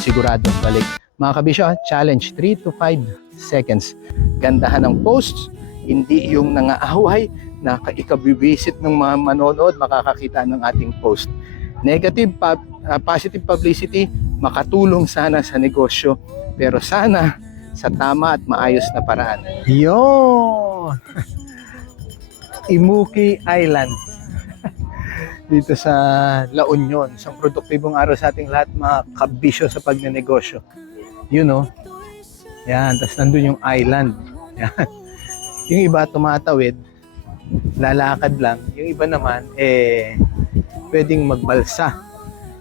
Sigurado balik. Mga kabisyo, challenge 3 to 5 seconds. Gandahan ng posts, hindi yung nangaaway na ikabibisit ng mga manonood makakakita ng ating post. Negative, positive publicity, makatulong sana sa negosyo, pero sana sa tama at maayos na paraan. Yon! Imuki Island dito sa La Union. Isang produktibong araw sa ating lahat, mga kabisyo sa pagnenegosyo. Yun o. Yan. Tapos nandun yung island. Yan. Yung iba tumatawid, lalakad lang. Yung iba naman, pwedeng magbalsa.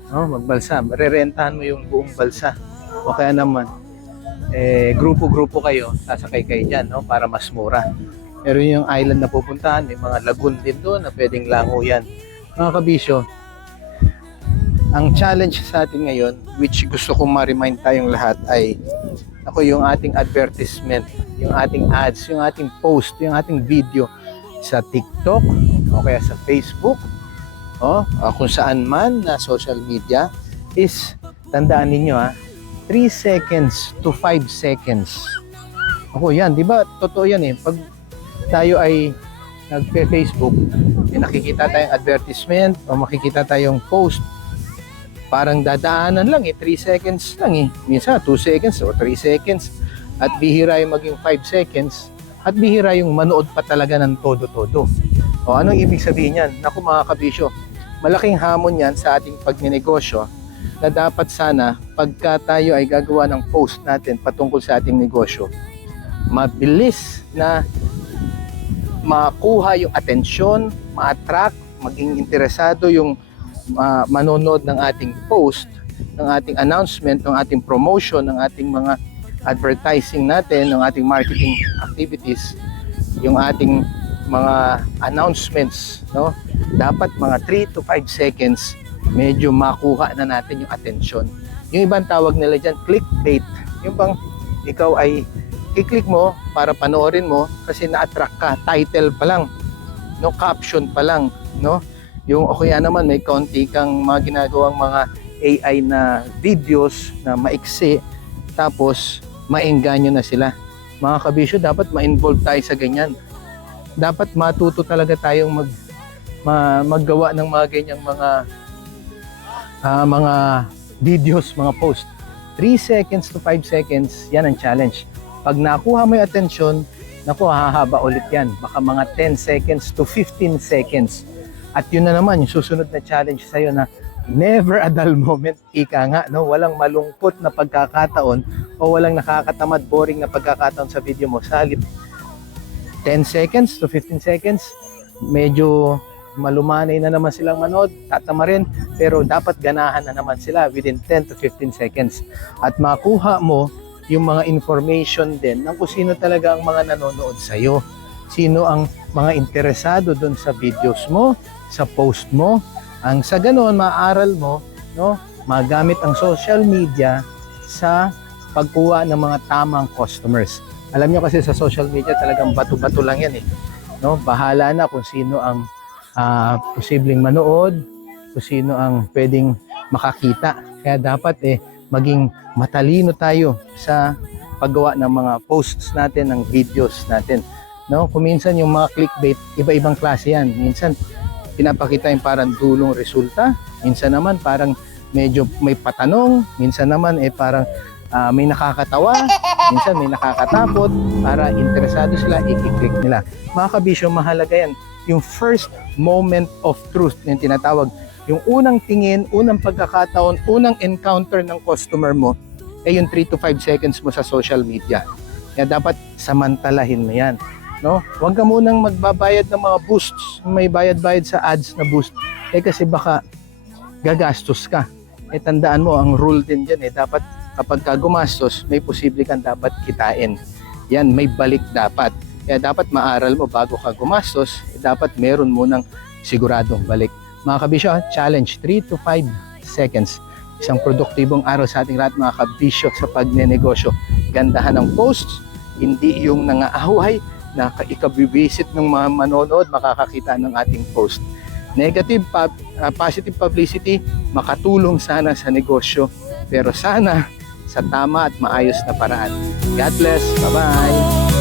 No? Magbalsa. Marerentahan mo yung buong balsa. O kaya naman, grupo-grupo kayo, sasakay kayo dyan, no? Para mas mura. Pero yung island na pupuntahan, may mga lagoon din doon na pwedeng lango yan. Mga kabisyo, ang challenge sa atin ngayon, which gusto kong ma-remind tayong lahat, ay yung ating advertisement, yung ating ads, yung ating post, yung ating video sa TikTok o kaya sa Facebook o kung saan man na social media is, tandaan ninyo 3 seconds to 5 seconds. Yan, di ba? Totoo yan Pag tayo ay nagpe-Facebook, nakikita tayong advertisement o makikita tayong post, parang dadaanan lang 3 seconds lang minsan 2 seconds o 3 seconds, at bihira yung maging 5 seconds, at bihira yung manood pa talaga ng todo-todo. Anong ibig sabihin yan? Naku mga kabisyo, malaking hamon yan sa ating pagnenegosyo, na dapat sana pagka tayo ay gagawa ng post natin patungkol sa ating negosyo, mabilis na makuha yung atensyon, ma-attract, maging interesado yung manonood ng ating post, ng ating announcement, ng ating promotion, ng ating mga advertising natin, ng ating marketing activities, yung ating mga announcements, no? Dapat mga 3 to 5 seconds medyo makuha na natin yung atensyon. Yung ibang tawag nila dyan, clickbait. Yung bang ikaw ay i-click mo para panoorin mo kasi na-attract ka, title pa lang, no, caption pa lang, no? Yung kaya naman may konti kang mga ginagawang mga AI na videos na maiksi, tapos maengganyo na sila. Mga kabisyo, dapat ma-involve tayo sa ganyan. Dapat matuto talaga tayong maggawa ng mga ganyang mga videos, mga post. 3 seconds to 5 seconds, yan ang challenge. Pag nakuha mo yung atensyon, naku, hahaba ulit yan. Baka mga 10 seconds to 15 seconds. At yun na naman, yung susunod na challenge sa'yo na never a dull moment, ika nga, no? Walang malungkot na pagkakataon o walang nakakatamad, boring na pagkakataon sa video mo. Sa halip 10 seconds to 15 seconds, medyo malumanay na naman silang manood, tatama rin, pero dapat ganahan na naman sila within 10 to 15 seconds. At makuha mo yung mga information din ng kung sino talaga ang mga nanonood sa'yo. Sino ang mga interesado doon sa videos mo, sa post mo. Ang sa ganoon, maaral mo, no, magamit ang social media sa pagkuha ng mga tamang customers. Alam nyo kasi sa social media talagang bato-bato lang yan no? Bahala na kung sino ang posibleng manood, kung sino ang pwedeng makakita. Kaya dapat maging matalino tayo sa paggawa ng mga posts natin, ng videos natin. No? Kung minsan yung mga clickbait, iba-ibang klase yan. Minsan pinapakita yung parang dulong resulta, minsan naman parang medyo may patanong, minsan naman parang may nakakatawa, minsan may nakakatakot, para interesado sila, i-click nila. Mga kabisyo, mahalaga yan. Yung first moment of truth, yung tinatawag, yung unang tingin, unang pagkakataon, unang encounter ng customer mo, yung 3 to 5 seconds mo sa social media. Kaya dapat samantalahin mo yan. No? Huwag ka munang magbabayad ng mga boosts. May bayad-bayad sa ads na boost. Kasi baka gagastos ka. Tandaan mo, ang rule din dyan, dapat kapag ka gumastos, may posible kang dapat kitain. Yan, may balik dapat. Kaya dapat maaral mo bago ka gumastos, dapat meron munang siguradong balik. Mga kabisyo, challenge 3 to 5 seconds. Isang produktibong araw sa ating lahat, mga kabisyo, sa pagnenegosyo. Gandahan ng posts, hindi yung nangaaway na ikabibisit ng mga manonood makakakita ng ating post. Positive publicity makatulong sana sa negosyo, pero sana sa tama at maayos na paraan. God bless. Bye-bye.